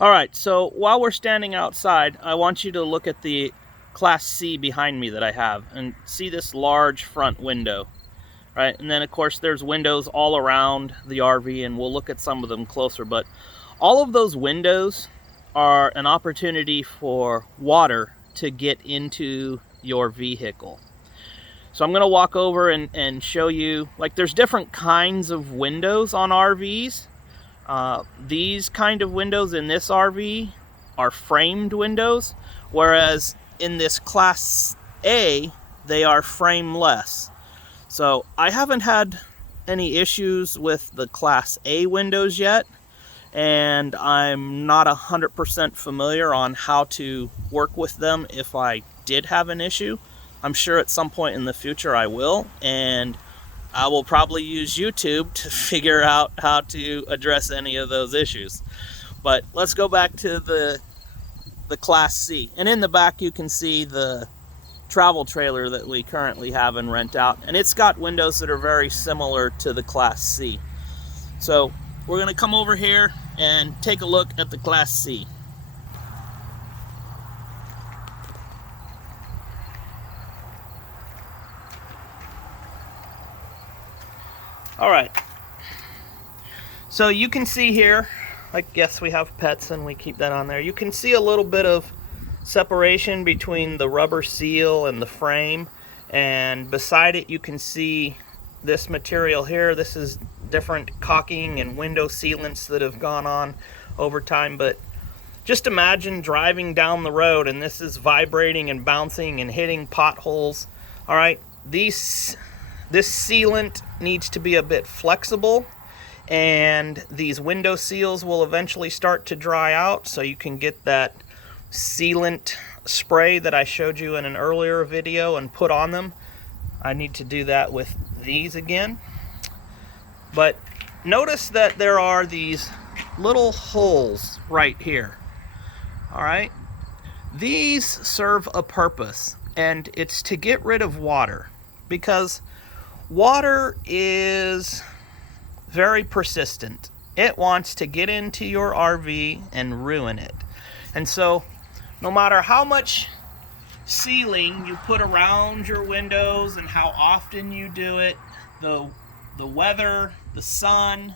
All right, so while we're standing outside, I want you to look at the Class C behind me that I have and see this large front window, right? And then of course there's windows all around the RV, and we'll look at some of them closer, but all of those windows are an opportunity for water to get into your vehicle. So I'm going to walk over and show you, like, there's different kinds of windows on RVs. These kind of windows in this RV are framed windows, whereas in this Class A, they are frameless. So I haven't had any issues with the Class A windows yet, and I'm not 100% familiar on how to work with them if I did have an issue. I'm sure at some point in the future I will, and I will probably use YouTube to figure out how to address any of those issues. But let's go back to the Class C. And in the back you can see the travel trailer that we currently have in rent out, and it's got windows that are very similar to the Class C. So we're going to come over here and take a look at the Class C. All right, so you can see here, like, yes, we have pets and we keep that on there. You can see a little bit of separation between the rubber seal and the frame, and beside it you can see this material here. This is different caulking and window sealants that have gone on over time, but just imagine driving down the road and this is vibrating and bouncing and hitting potholes. All right, this sealant needs to be a bit flexible, and these window seals will eventually start to dry out, so you can get that sealant spray that I showed you in an earlier video and put on them. I need to do that with these again. But notice that there are these little holes right here. All right, these serve a purpose, and it's to get rid of water, because water is very persistent. It wants to get into your RV and ruin it. And so no matter how much sealing you put around your windows and how often you do it, the weather, the sun,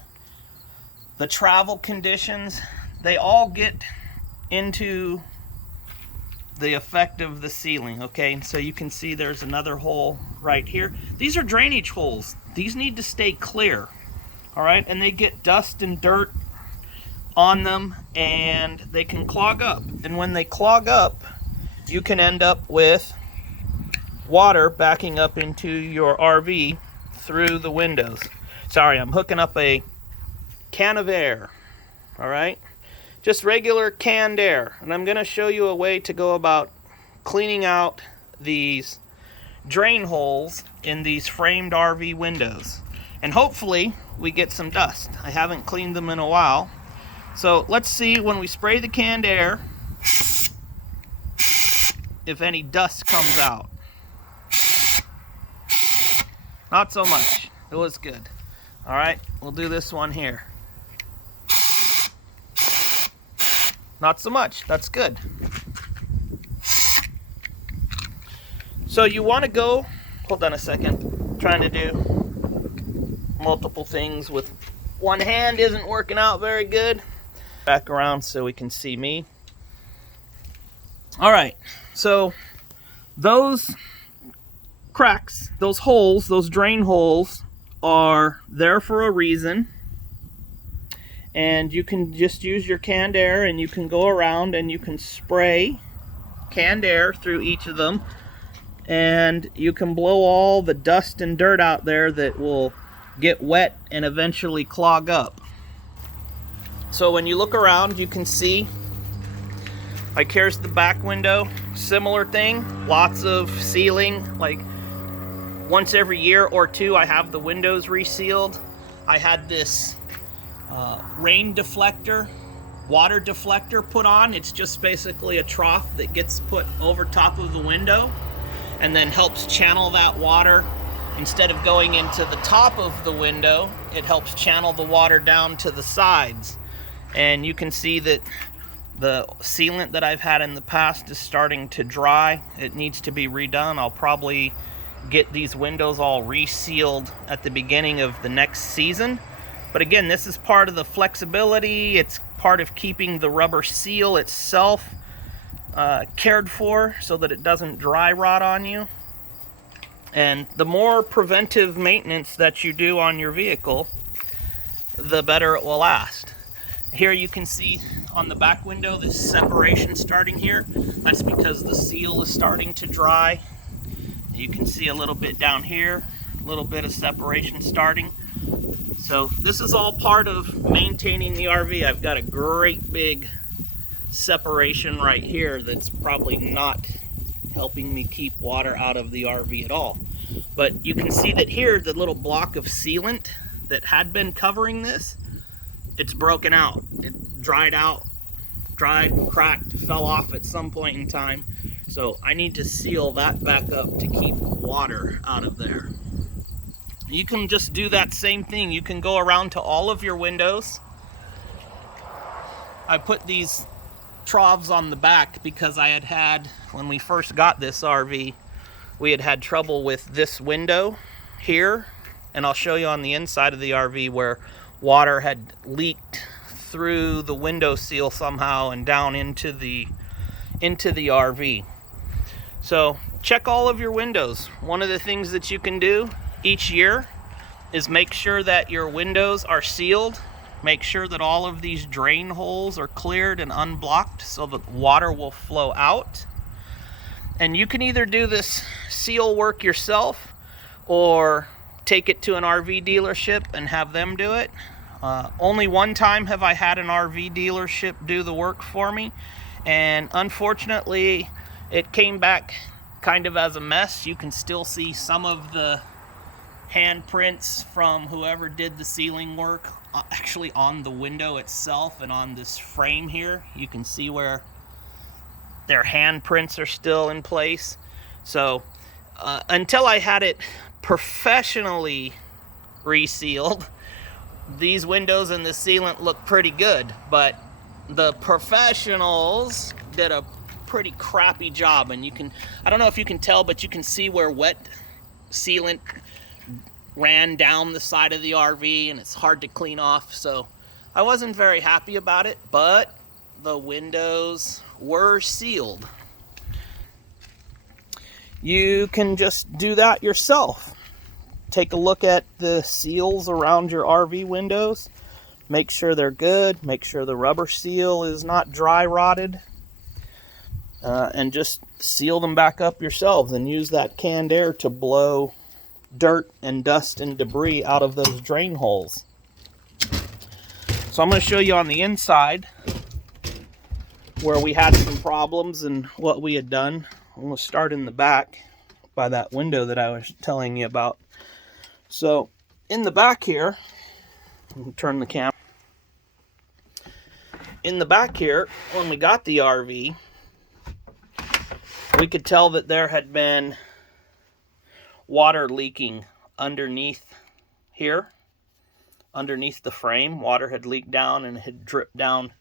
the travel conditions, they all get into the effect of the sealing. Okay, and so you can see there's another hole right here. These are drainage holes. These need to stay clear. All right, and they get dust and dirt on them and they can clog up. And when they clog up, you can end up with water backing up into your RV through the windows. Sorry, I'm hooking up a can of air. All right, just regular canned air, and I'm going to show you a way to go about cleaning out these drain holes in these framed RV windows, and hopefully we get some dust. I haven't cleaned them in a while, so let's see when we spray the canned air if any dust comes out. Not so much. It was good. All right, we'll do this one here. Not so much. That's good. So you want to go, hold on a second, I'm trying to do multiple things with one hand isn't working out very good. Back around so we can see me. All right, so those cracks, those holes, those drain holes are there for a reason. And you can just use your canned air and you can go around and you can spray canned air through each of them, and you can blow all the dust and dirt out there that will get wet and eventually clog up. So when you look around, you can see, like, here's the back window, similar thing, lots of sealing. Like once every year or two I have the windows resealed. I had this rain deflector, water deflector put on. It's just basically a trough that gets put over top of the window and then helps channel that water. Instead of going into the top of the window, it helps channel the water down to the sides. And you can see that The sealant that I've had in the past is starting to dry. It needs to be redone. I'll probably get these windows all resealed at the beginning of the next season. But again, this is part of the flexibility. It's part of keeping the rubber seal itself cared for so that it doesn't dry rot on you. And the more preventive maintenance that you do on your vehicle, the better it will last. Here you can see on the back window this separation starting here. That's because the seal is starting to dry. You can see a little bit down here, a little bit of separation starting. So this is all part of maintaining the RV. I've got a great big separation right here that's probably not helping me keep water out of the RV at all. But you can see that here, the little block of sealant that had been covering this, it's broken out. It dried out, cracked, fell off at some point in time. So I need to seal that back up to keep water out of there. You can just do that same thing. You can go around to all of your windows. I put these troughs on the back because I had, when we first got this RV, we had trouble with this window here. And I'll show you on the inside of the RV where water had leaked through the window seal somehow and down into the RV. So check all of your windows. One of the things that you can do each year is make sure that your windows are sealed. Make sure that all of these drain holes are cleared and unblocked so that water will flow out. And you can either do this seal work yourself or take it to an RV dealership and have them do it. Only one time have I had an RV dealership do the work for me, and unfortunately it came back kind of as a mess. You can still see some of the handprints from whoever did the sealing work actually on the window itself, and on this frame here you can see where their handprints are still in place. So until I had it professionally resealed, these windows and the sealant look pretty good, but the professionals did a pretty crappy job. And you can, I don't know if you can tell, but you can see where wet sealant ran down the side of the RV, and it's hard to clean off. So I wasn't very happy about it, but the windows were sealed. You can just do that yourself. Take a look at the seals around your RV windows. Make sure they're good. Make sure the rubber seal is not dry rotted. And just seal them back up yourselves and use that canned air to blow dirt and dust and debris out of those drain holes. So I'm going to show you on the inside where we had some problems and what we had done. I'm going to start in the back by that window that I was telling you about. So in the back here, I'll turn the camera. In the back here, when we got the RV, we could tell that there had been water leaking underneath here, underneath the frame. Water had leaked down and had dripped down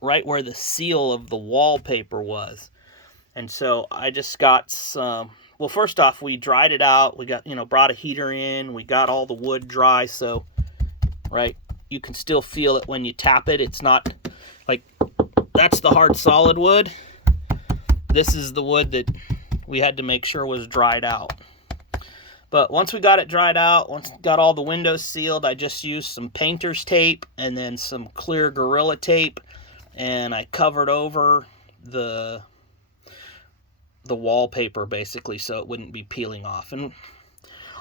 right where the seal of the wallpaper was. And so I just got some, well, first off, we dried it out. We got, brought a heater in. We got all the wood dry. So, right, you can still feel it when you tap it. It's not like, that's the hard solid wood. This is the wood that we had to make sure was dried out. But once we got it dried out, once we got all the windows sealed, I just used some painter's tape and then some clear Gorilla tape, and I covered over the wallpaper basically so it wouldn't be peeling off. And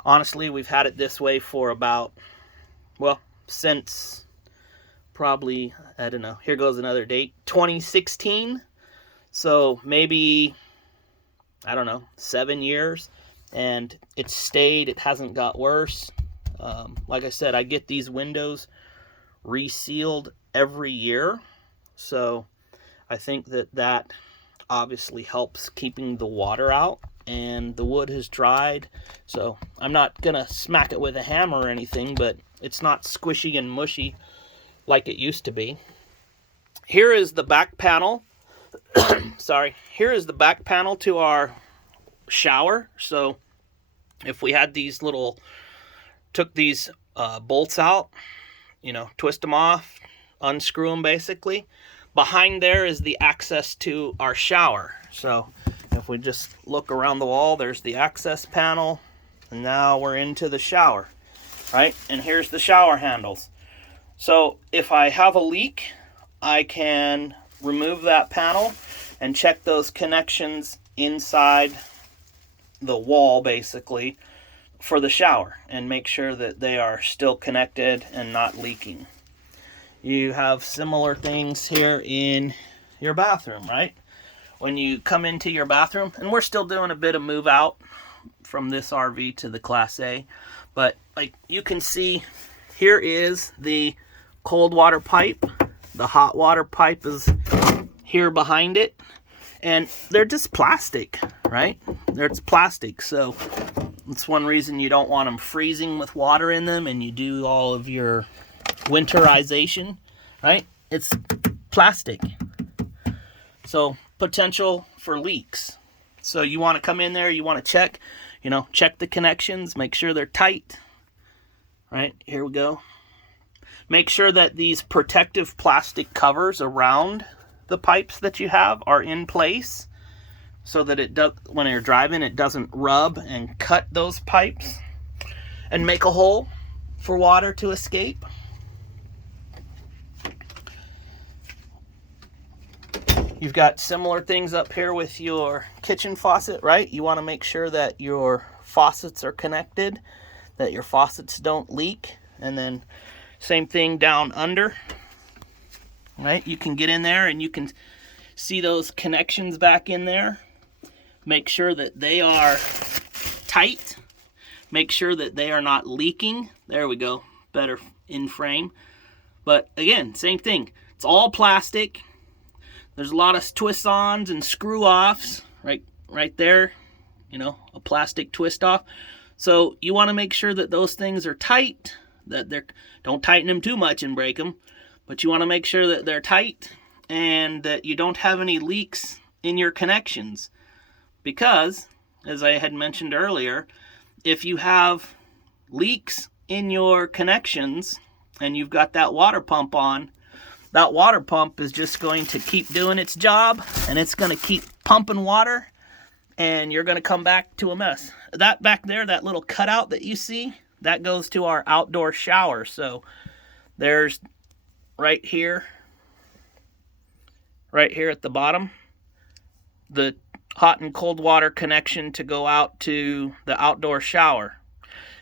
honestly, we've had it this way for about, well, since probably, I don't know, here goes another date, 2016. So maybe, I don't know, 7 years. And it's stayed, it hasn't got worse. Like I said, I get these windows resealed every year. So I think that obviously helps keeping the water out, and the wood has dried. So I'm not gonna smack it with a hammer or anything, but it's not squishy and mushy like it used to be. Here is the back panel. Sorry. Here is the back panel to our shower. So if we had took these bolts out, twist them off, unscrew them basically. Behind there is the access to our shower. So if we just look around the wall, there's the access panel. And now we're into the shower, right? And here's the shower handles. So if I have a leak, I can remove that panel and check those connections inside the wall basically for the shower and make sure that they are still connected and not leaking. You have similar things here in your bathroom, right? When you come into your bathroom, and we're still doing a bit of move out from this RV to the Class A, but like you can see, here is the cold water pipe. The hot water pipe is here behind it, and they're just plastic, right? It's plastic, so it's one reason you don't want them freezing with water in them and you do all of your winterization, right? It's plastic, so potential for leaks. So you want to come in there, you want to check the connections, make sure they're tight, right? Here we go. Make sure that these protective plastic covers around the pipes that you have are in place so that it does, when you're driving, it doesn't rub and cut those pipes and make a hole for water to escape. You've got similar things up here with your kitchen faucet, right? You want to make sure that your faucets are connected, that your faucets don't leak, and then same thing down under, right? You can get in there and you can see those connections back in there. Make sure that they are tight. Make sure that they are not leaking. There we go, better in frame. But again, same thing. It's all plastic. There's a lot of twist-ons and screw-offs right there, a plastic twist-off. So you want to make sure that those things are tight, that don't tighten them too much and break them, but you want to make sure that they're tight and that you don't have any leaks in your connections. Because, as I had mentioned earlier, if you have leaks in your connections and you've got that water pump on, that water pump is just going to keep doing its job, and it's going to keep pumping water, and you're going to come back to a mess. That back there, that little cutout that you see, that goes to our outdoor shower. So there's right here at the bottom, the hot and cold water connection to go out to the outdoor shower.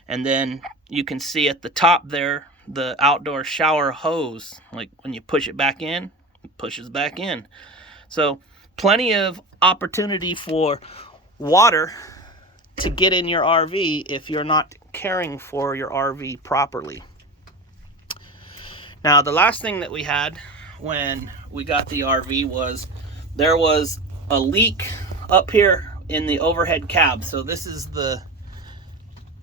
And then you can see at the top there, the outdoor shower hose, like when you push it back in, it pushes back in. So plenty of opportunity for water to get in your RV if you're not caring for your RV properly. Now, the last thing that we had when we got the RV was there was a leak up here in the overhead cab. So this is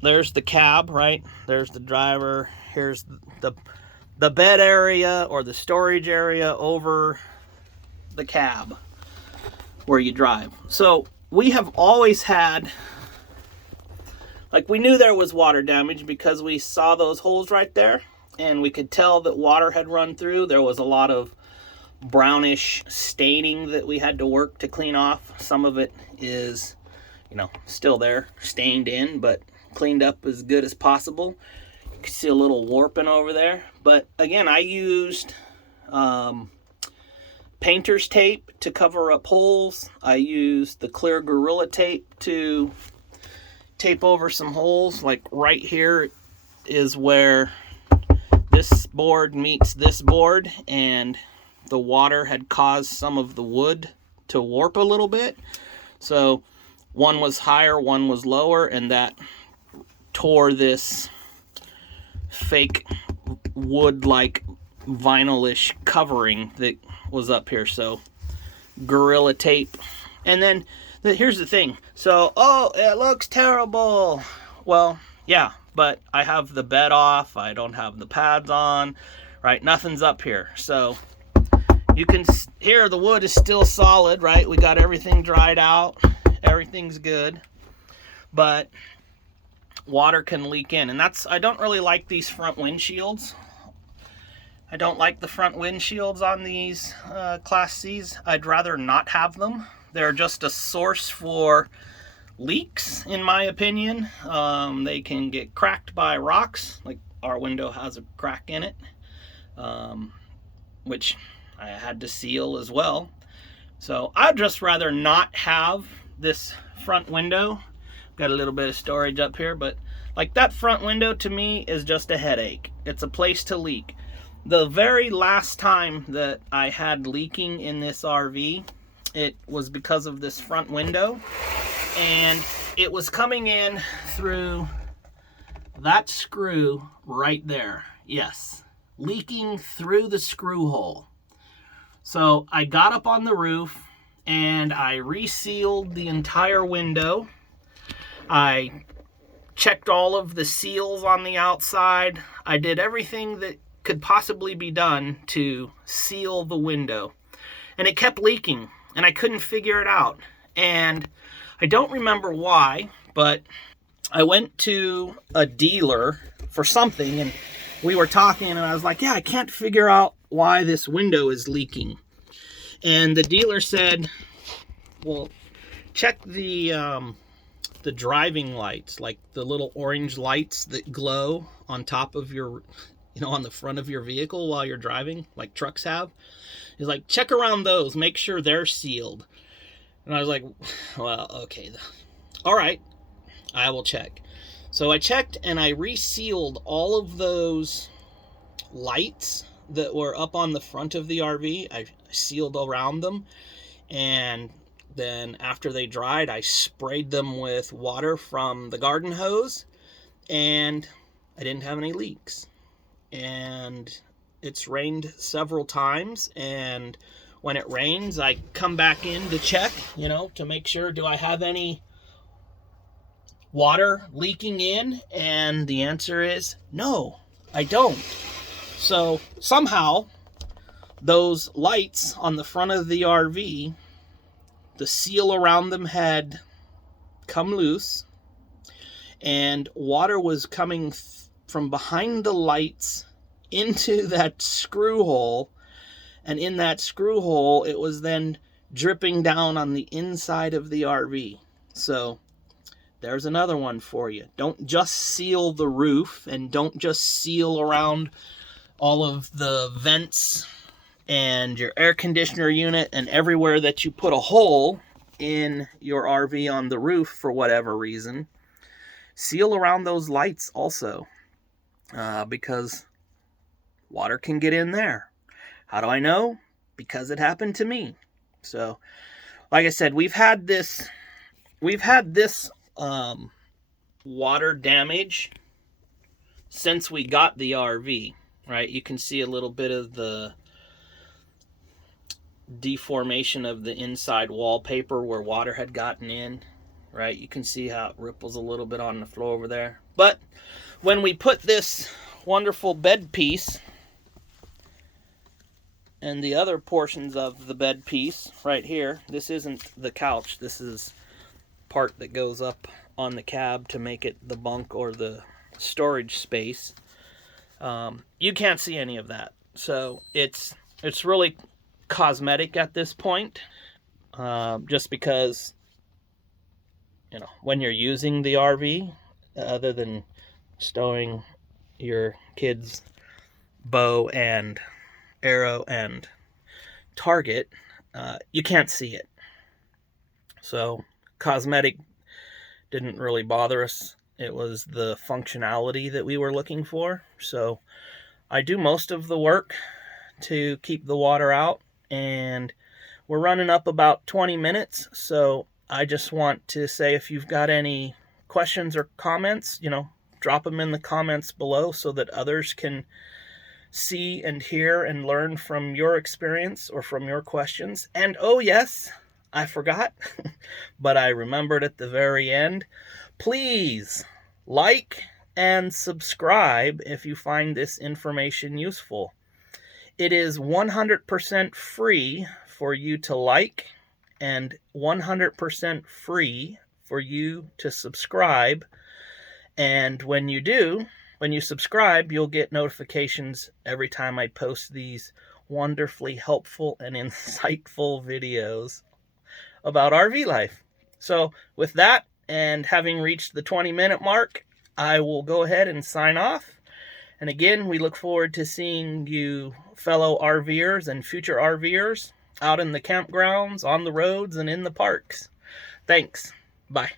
there's the cab, right? There's the driver. Here's the bed area or the storage area over the cab where you drive. So we have always had, we knew there was water damage because we saw those holes right there and we could tell that water had run through. There was a lot of brownish staining that we had to work to clean off. Some of it is, still there, stained in, but cleaned up as good as possible. You can see a little warping over there. But again, I used painter's tape to cover up holes. I used the clear Gorilla Tape to tape over some holes. Like right here is where this board meets this board, and the water had caused some of the wood to warp a little bit. So one was higher, one was lower, and that tore this fake wood-like vinyl-ish covering that was up here. So Gorilla Tape. And then here's the thing. So, it looks terrible. Well, yeah, but I have the bed off. I don't have the pads on, right? Nothing's up here. So, You can hear the wood is still solid, right? We got everything dried out. Everything's good. But water can leak in. And I don't really like these front windshields. I don't like the front windshields on these Class Cs. I'd rather not have them. They're just a source for leaks, in my opinion. They can get cracked by rocks. Like our window has a crack in it, which I had to seal as well. So I'd just rather not have this front window. Got a little bit of storage up here, but like that front window to me is just a headache. It's a place to leak. The very last time that I had leaking in this RV, it was because of this front window, and it was coming in through that screw right there. Yes, leaking through the screw hole. So I got up on the roof and I resealed the entire window. I checked all of the seals on the outside. I did everything that could possibly be done to seal the window. And it kept leaking, and I couldn't figure it out. And I don't remember why, but I went to a dealer for something, and we were talking, and I was like, yeah, I can't figure out why this window is leaking. And the dealer said, well, check the driving lights, like the little orange lights that glow on top of your, on the front of your vehicle while you're driving, like trucks have. He's like, check around those, make sure they're sealed. And I was like, well, okay, all right, I will check. So I checked and I resealed all of those lights that were up on the front of the RV. I sealed around them, and then after they dried, I sprayed them with water from the garden hose, and I didn't have any leaks. And it's rained several times, and when it rains, I come back in to check, to make sure, do I have any water leaking in? And the answer is no, I don't. So somehow those lights on the front of the RV, the seal around them had come loose, and water was coming from behind the lights into that screw hole, and in that screw hole it was then dripping down on the inside of the RV. So there's another one for you. Don't just seal the roof, and don't just seal around all of the vents and your air conditioner unit and everywhere that you put a hole in your RV on the roof for whatever reason. Seal around those lights also, because water can get in there. How do I know? Because it happened to me. So, like I said, we've had this water damage since we got the RV, right? You can see a little bit of the deformation of the inside wallpaper where water had gotten in, right? You can see how it ripples a little bit on the floor over there. But when we put this wonderful bed piece and the other portions of the bed piece right here, this isn't the couch, this is part that goes up on the cab to make it the bunk or the storage space. You can't see any of that, so it's really cosmetic at this point, just because when you're using the RV, other than stowing your kids' bow and arrow and target, you can't see it. So cosmetic didn't really bother us. It was the functionality that we were looking for. So I do most of the work to keep the water out, and we're running up about 20 minutes. So I just want to say, if you've got any questions or comments, drop them in the comments below so that others can see and hear and learn from your experience or from your questions. And oh yes, I forgot, but I remembered at the very end. Please like and subscribe if you find this information useful. It is 100% free for you to like and 100% free for you to subscribe. And when you do, when you subscribe, you'll get notifications every time I post these wonderfully helpful and insightful videos about RV life. So with that, and having reached the 20-minute mark, I will go ahead and sign off. And again, we look forward to seeing you fellow RVers and future RVers out in the campgrounds, on the roads, and in the parks. Thanks. Bye.